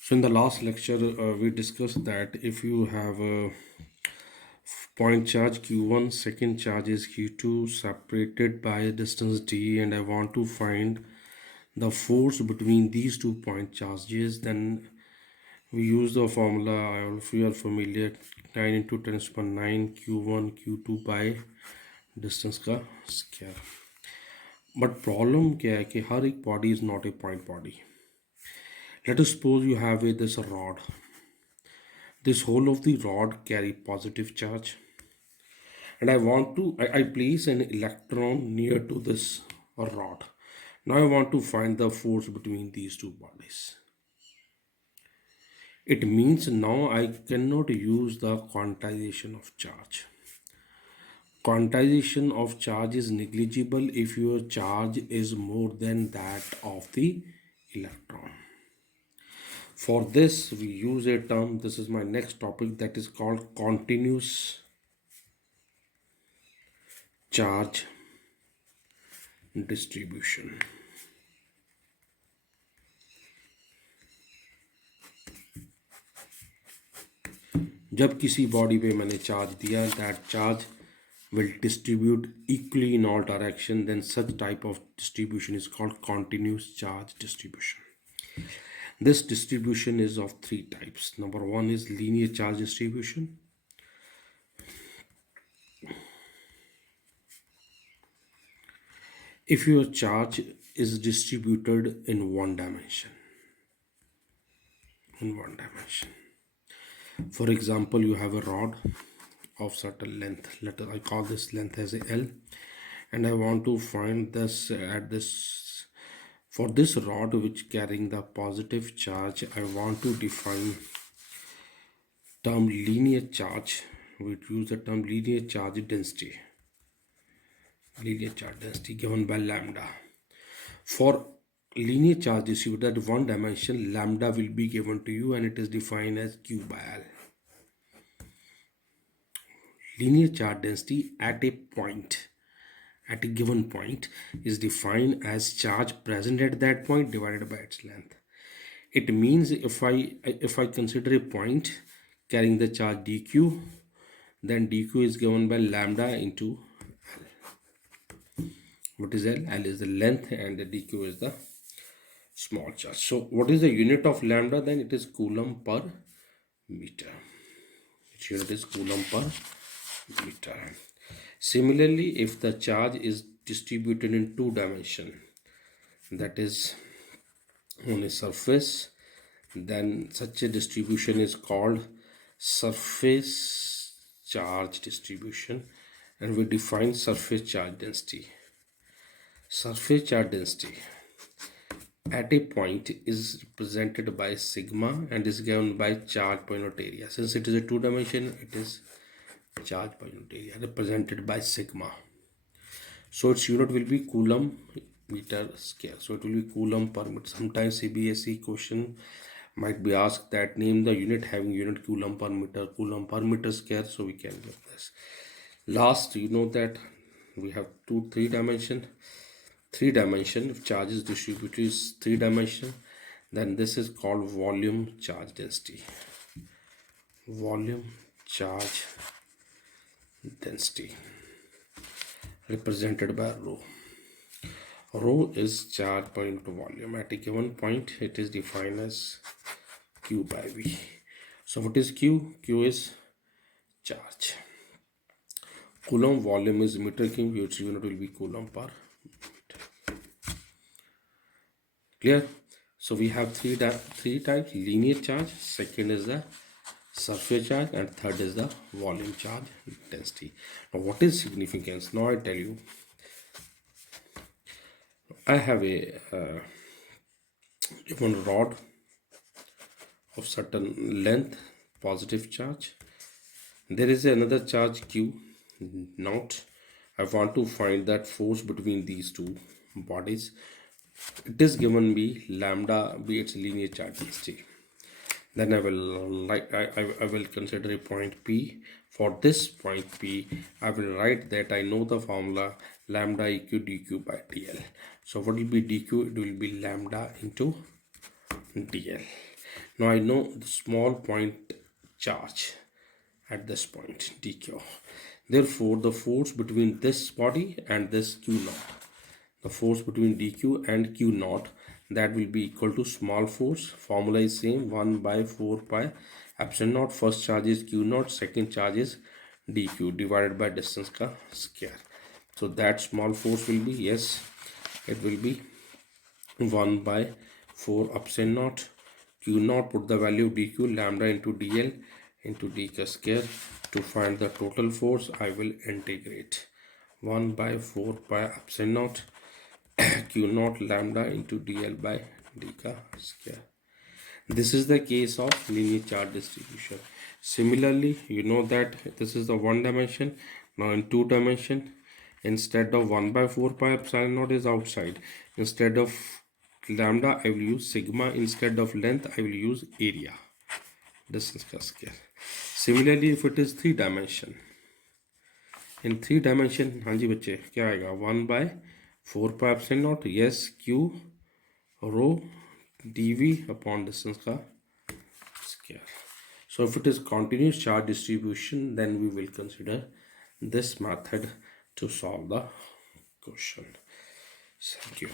So in the last lecture, we discussed that if you have a point charge q1, second charge is q2, separated by a distance d, and I want to find the force between these 2 point charges, then we use the formula. If you are familiar, 9 into 10 to the power 9 q1 q2 by distance का square. But problem क्या है कि हर एक body is not a point body. Let us suppose you have this rod. This whole of the rod carry positive charge, and I place an electron near to this rod. Now I want to find the force between these two bodies. It means now I cannot use the quantization of charge. Quantization of charge is negligible if your charge is more than that of the electron. For this, we use a term. This is my next topic, that is called continuous charge distribution. जब किसी body पे मैंने charge दिया, that charge will distribute equally in all direction, then such type of distribution is called continuous charge distribution. This distribution is of three types. Number one is linear charge distribution. If your charge is distributed in one dimension, for example, you have a rod of certain length. I call this length as a L, and I want to find this at this. For this rod which carrying the positive charge, I want to define term linear charge. We use the term linear charge density. Linear charge density given by lambda. For linear charge distributed at one dimension, lambda will be given to you, and it is defined as Q by L. Linear charge density at a given point is defined as charge present at that point divided by its length. It means if I consider a point carrying the charge dq, then dq is given by lambda into L. What is L? L is the length and the dq is the small charge. So what is the unit of lambda? Then it is coulomb per meter. Its unit is coulomb per meter. Similarly, if the charge is distributed in two dimensions, that is on a surface, then such a distribution is called surface charge distribution, and we define surface charge density. Surface charge density at a point is represented by sigma and is given by charge per unit area. Since it is a two dimension, it is charge per unit area represented by sigma. So its unit will be coulomb meter square. So it will be coulomb per meter. Sometimes CBSE question might be asked that name the unit having unit coulomb per meter square. So we can get this. Last, you know that we have three dimension. If charge is distributed is three dimension, then this is called volume charge density. Volume charge density represented by rho. Rho is charge per unit volume. At a given point, it is defined as Q by V. So what is Q? Q is charge. Coulomb volume is meter cube. Its unit will be coulomb per meter. Clear? So we have three types: linear charge, second is the surface charge, and third is the volume charge density. Now what is significance? Now I tell you, I have a one rod of certain length, positive charge. There is another charge Q naught. I want to find that force between these two bodies. It is given me lambda be its linear charge density. Then I will consider a point P. For this point P, I will write that I know the formula lambda eq dq by dl. So what will be dq? It will be lambda into dl. Now I know the small point charge at this point dq. Therefore the force between this body and this q naught, the force between dq and q naught, that will be equal to small force. Formula is same, 1 by 4 pi epsilon naught. First charge is q naught, second charge is dq divided by distance ka square. So that small force will be, yes, it will be 1 by 4 epsilon naught q naught. Put the value of dq, lambda into dl into d ka square. To find the total force, I will integrate 1 by 4 pi epsilon naught q naught lambda into dl by d ka square. This is the case of linear charge distribution. Similarly, you know that this is the one dimension. Now in two dimension, instead of 1 by 4 pi epsilon naught is outside. Instead of lambda, I will use sigma. Instead of length, I will use area, distance का square. Similarly, if it is three dimension, in three dimension, हाँ जी बच्चे क्या आएगा, 1 by 4 pi epsilon naught, yes, q rho dv upon distance का square. So if it is continuous charge distribution, then we will consider this method to solve the question. Thank you.